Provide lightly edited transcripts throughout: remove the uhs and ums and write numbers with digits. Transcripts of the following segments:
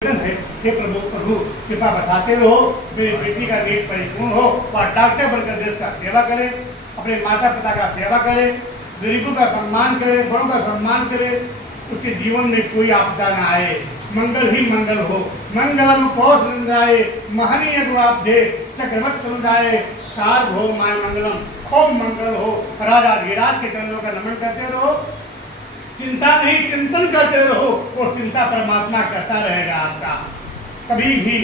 है। हे प्रभु प्रभु कृपा बसाते रहो, मेरी बेटी का नेक परिपूर्ण हो, वह डॉक्टर बनकर देश का सेवा करे, अपने माता पिता का सेवा करे, गरीबों का सम्मान करे, बड़ों का सम्मान करे, उसके जीवन में कोई आपदा न आए, मंगल ही मंगल हो। मंगलम पौष निंदाए महनीय गुणाब्धे चक्रवत तनुजाए सार्वभौमाय मंगलम, खूब मंगल हो। राजा धीराज के चरणों का नमन करते रहो, चिंता नहीं चिंतन करते रहो और चिंता परमात्मा करता रहेगा आपका। कभी भी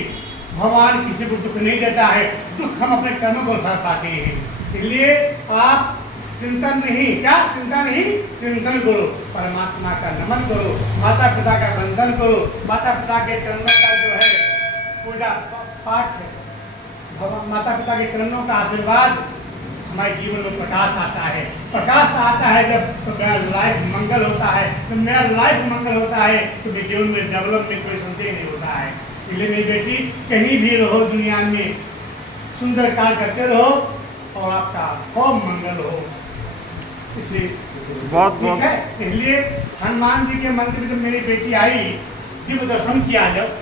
भगवान किसी को दुख नहीं देता है, दुख हम अपने कर्मों को फल पाते हैं। इसलिए आप चिंतन नहीं, क्या चिंता नहीं, चिंतन करो, परमात्मा का नमन करो, माता पिता का वंदन करो, माता पिता के चरणों का जो है पूजा पाठ है, माता पिता के चरणों का आशीर्वाद हमारे जीवन में प्रकाश आता है। प्रकाश आता है जब तो मेरा लाइफ मंगल होता है, जब मेरा लाइफ मंगल होता है तो मेरे जीवन में डेवलप में कोई संदेह नहीं होता है। इसलिए मेरी बेटी कहीं भी रहो दुनिया में सुंदर कार्य करते रहो और आपका खूब मंगल हो। इसलिए बहुत ठीक है। इसलिए हनुमान जी के मंदिर में जब मेरी बेटी आई, दिव्य दर्शन किया जब,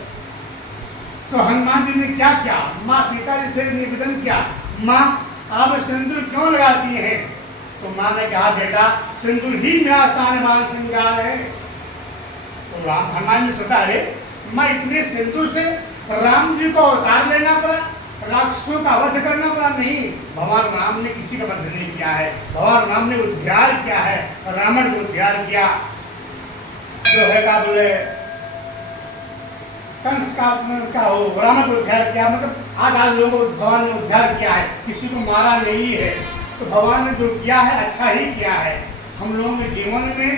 तो हनुमान जी ने क्या किया, माँ सीता जी से निवेदन किया, माँ आप सिंदूर क्यों लगाती हैं? तो माँ ने कहा बेटा सिंदूर ही मेरा स्थानवान श्रृंगार है। तो हनुमान जी सोचा, अरे माँ इतने सिंदूर से राम जी को अवतार लेना पड़ा, राक्षसों का वध करना पड़ा? नहीं, भगवान राम ने किसी का वध नहीं किया है, भगवान राम ने उद्धार किया है, रावण को उद्धार किया, जो है का बोले कंस का हो, रावण को उद्धार किया, मतलब आज लोगों को भगवान ने उद्धार किया है, किसी को मारा नहीं है। तो भगवान ने जो किया है अच्छा ही किया है। हम लोगों के जीवन में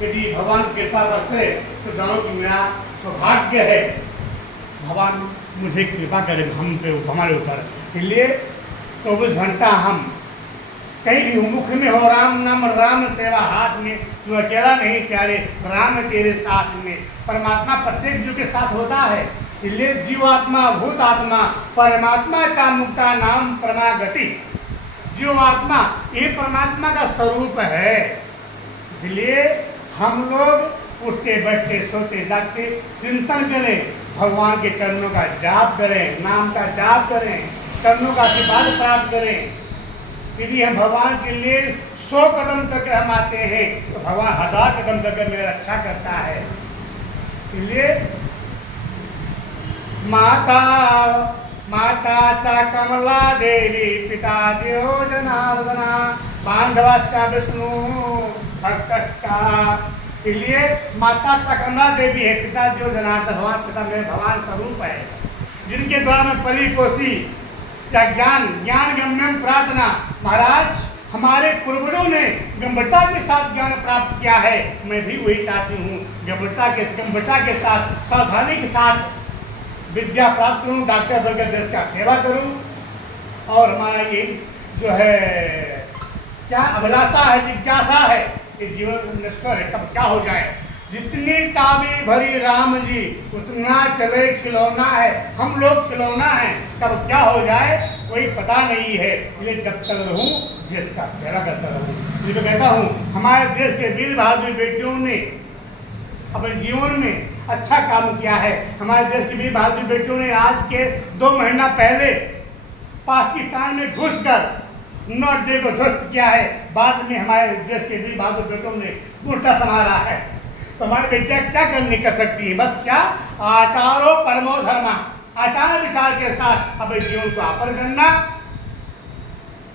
यदि भगवान कृपा बरसे तो दोनों की मेरा सौभाग्य है, भगवान मुझे कृपा करे हम पे, हमारे ऊपर। इसलिए 24 घंटा हम कहीं भी मुख में हो राम नाम, राम सेवा हाथ में, तू अकेला नहीं प्यारे, राम तेरे साथ में। परमात्मा प्रत्येक जीव के साथ होता है। इसलिए जीवात्मा भूतात्मा परमात्मा चा मुक्ता नाम परमागति। जीवात्मा ये परमात्मा का स्वरूप है। इसलिए हम लोग उठते बैठते सोते जागते चिंतन करें, भगवान के चरणों का जाप करें, नाम का जाप करें, चरणों का आशीर्वाद प्राप्त करें। यदि हम भगवान के लिए 100 कदम तक हम आते हैं तो भगवान 1000 कदम तक मेरा रक्षा करता है। इसलिए माता माता चा कमला देवी, पिता देवो जनार्दना, बांधवाचा विष्णु भक्तच्चा। इसलिए माता चा कमला देवी है, पिता देव जनार्दन, भगवान पिता मेरे भगवान स्वरूप है, जिनके द्वारा मैं पली पोसी या ज्ञान गम्यम प्रार्थना। महाराज हमारे पूर्वजों ने गंभीरता के साथ ज्ञान प्राप्त किया है, मैं भी वही चाहती हूँ, गंभीरता के साथ सावधानी के साथ विद्या प्राप्त करूँ, डॉक्टर बनकर देश का सेवा करूँ। और हमारा ये जो है क्या अभिलाषा है, जिज्ञासा है कि जीवन नश्वर है, कब क्या हो जाए। जितनी चाबी भरी राम जी उतना चले खिलौना है, हम लोग खिलौना है, कब क्या हो जाए कोई पता नहीं है। इसलिए जब तक रहूं देश का सेवा करता रहूं। ये तो कहता हूँ हमारे देश के वीर बहादुर बेटियों ने अपने जीवन में अच्छा काम किया है। हमारे देश की वीर बहादुर बेटियों ने आज के 2 महीना पहले पाकिस्तान में घुसकर नॉर्थ डे को ध्वस्त किया है। बाद में हमारे देश के वीर बहादुर बेटों ने मोर्चा संभाला है। तो हमारी बेटियां क्या करने कर सकती है, बस क्या आचारो परमो धर्म, आचार विचार के साथ अपने जीवन को यापन करना।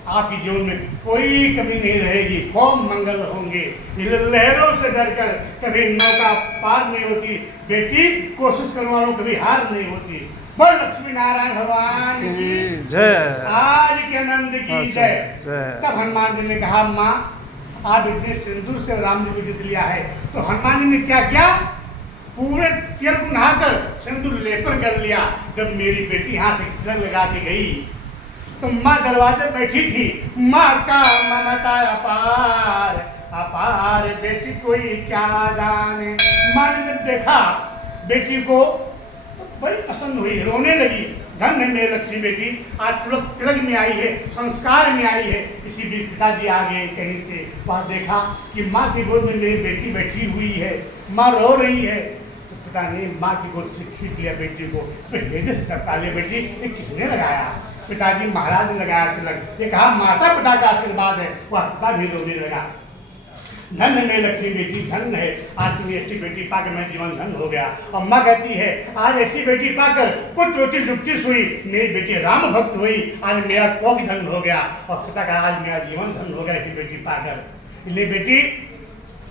आपके जीवन में कोई कमी नहीं रहेगी, खूब मंगल होंगे। लहरों से डरकर कभी नौका पार नहीं होती, बेटी कोशिश करने वालों कभी हार नहीं होती। बोल लक्ष्मी नारायण भगवान की जय, आज के नंद की जय। तब हनुमान जी ने कहा, माँ आप इतने सिंदूर से राम जी को जीत लिया है, तो हनुमान जी ने क्या किया, पूरे तेल को नहाकर सिंदूर लेपन कर लिया। जब मेरी बेटी यहाँ से तिलक लगा के गई तो माँ दरवाजे बैठी थी। माँ का ममता अपार अपार, बेटी कोई क्या जाने। माँ ने जब देखा बेटी को तो बड़ी पसंद हुई, रोने लगी। धन है मेरी लक्ष्मी बेटी, आज तिलक में आई है, संस्कार में आई है। इसी बीच पिताजी आ गए कहीं से, वहाँ देखा कि माँ की गोद में मेरी बेटी बैठी हुई है, माँ रो रही है। पिता ने माँ की गोद से खींच लिया बेटी को, तो हृदय से सबका लिया, बेटी ये किसने लगाया? पिताजी महाराज ने लगाया तिलक। ये कहा माता पिता का आशीर्वाद है। वह पिता भी रोने लगा। धन्य में लक्ष्मी बेटी, धन्य है, आज तुम्हें ऐसी बेटी पाकर मैं जीवन धन्य हो गया। और माँ कहती है आज ऐसी बेटी पाकर पुत्र रोटी जुबकी हुई, मेरी बेटी राम भक्त हुई, आज मेरा कोख धन्य हो गया। और पिता का आज मेरा जीवन धन्य हो गया ऐसी बेटी पाकर। इसलिए बेटी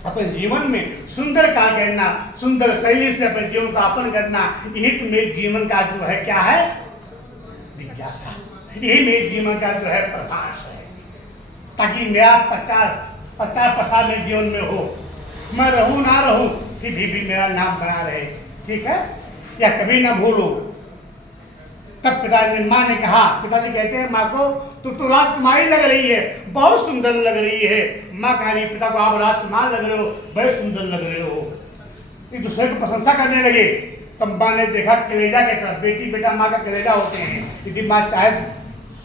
अपने जीवन में सुंदर कार्य करना, सुंदर शैली से अपने जीवन को यापन करना, यही तो मेरे जीवन का जो है क्या है? जिज्ञासा। यही मेरे जीवन का जो है प्रकाश है, ताकि मेरा प्रचार प्रसार मेरे जीवन में हो। मैं रहूं ना रहूं फिर भी मेरा नाम बना रहे, ठीक है, या कभी ना भूलो। तब माँ ने कहा, पिताजी कहते हैं माँ को तो राजकुमारी लग रही है, बहुत सुंदर लग रही है। माँ कह रही पिता को आप राजकुमार लग रहे हो, बड़े सुंदर लग रहे हो। एक दूसरे को प्रशंसा करने लगे। तब माँ ने देखा कलेजा के तरफ, बेटी बेटा माँ का कलेजा होते हैं, यदि माँ चाहे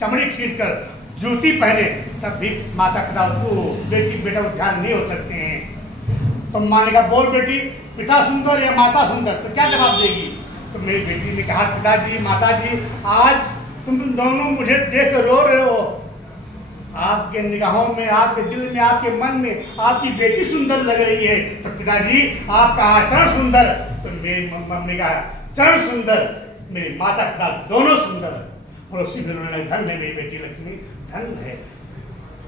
चमड़ी खींच कर जूती पहने तब भी माता पिता को बेटी बेटा को ध्यान नहीं हो सकते हैं। तो माँ ने कहा बोल बेटी, पिता सुंदर या माता सुंदर? तो क्या जवाब देगी? तो मेरी बेटी ने कहा पिताजी माताजी आज तुम दोनों मुझे देख रो रहे हो, आपके निगाहों में, आपके दिल में, आपके मन में आपकी बेटी सुंदर लग रही है। तो पिताजी आपका आचरण सुंदर। तो मेरी मम्मी का चरण सुंदर, मेरी माता पिता दोनों सुंदर। पड़ोसी भी उन्होंने धन्य है मेरी बेटी लक्ष्मी, धन्य है।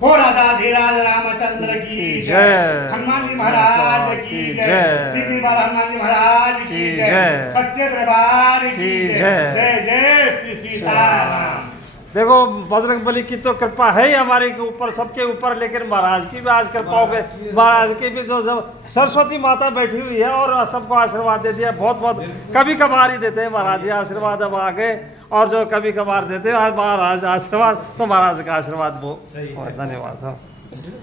हो राजाधिराज रामचंद्र की जय, हनुमान जी महाराज की जय, श्री हनुमान जी महाराज की जय, सच्चे दरबार की जय, जय जय श्री सीताराम। देखो बजरंगबली की तो कृपा है ही हमारे के ऊपर, सबके ऊपर, लेकिन महाराज की भी आज कृपा हो गई। महाराज की भी जो सरस्वती माता बैठी हुई है और सबको आशीर्वाद दे दिया। बहुत बहुत कभी कभार ही देते हैं महाराज जी आशीर्वाद, अब आगे और जो कभी कभार देते हैं महाराज आशीर्वाद, तो महाराज का आशीर्वाद वो धन्यवाद।